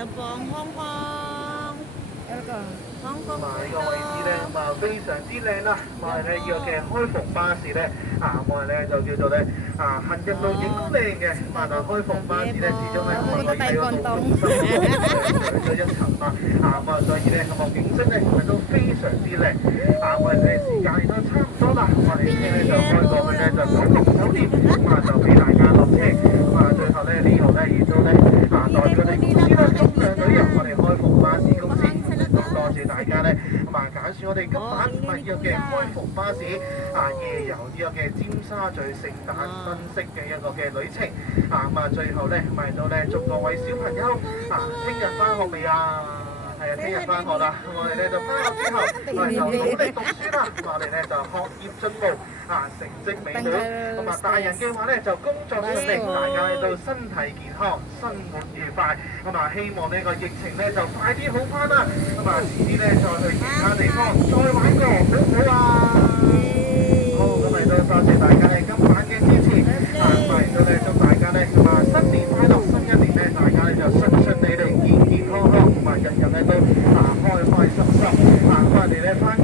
有放康康，有個康康呢個位置咧非常之靚啦，我哋咧呢個嘅開篷巴士咧我哋咧就叫做咧行入到影都靚嘅，開篷巴士咧始終咧我哋喺個路中心上咗一層啦，所以咧個景色咧都非常之靚，我哋嘅時間亦都差唔多啦，我哋車咧就開過去咧就9龍酒店，就俾大家落車，最後咧呢度咧亦都咧代表我哋公司啦中糧旅遊，我哋開篷巴士公司。多謝大家咧，揀選我哋今晚呢個嘅開篷巴士夜遊呢個嘅尖沙咀聖誕燈飾嘅一個嘅旅程，最後咧到咧祝各位小朋友聽日翻學未啊？係啊，聽日翻學啦，我哋咧就翻學之後，我哋就努力讀書啦，我哋咧就學業進步，成績美滿，大人嘅話咧就工作順利，大家咧都身體健康，生活愉快，希望呢個疫情咧就快啲好翻啦，遲啲咧再去其他地方再玩過，好唔好啊？好，咁咪都多謝大家咧今晚嘅支持，都咧祝大家咧新年快樂，新一年咧大家咧就順利利、健健康康，日日咧都開開心心，我哋咧翻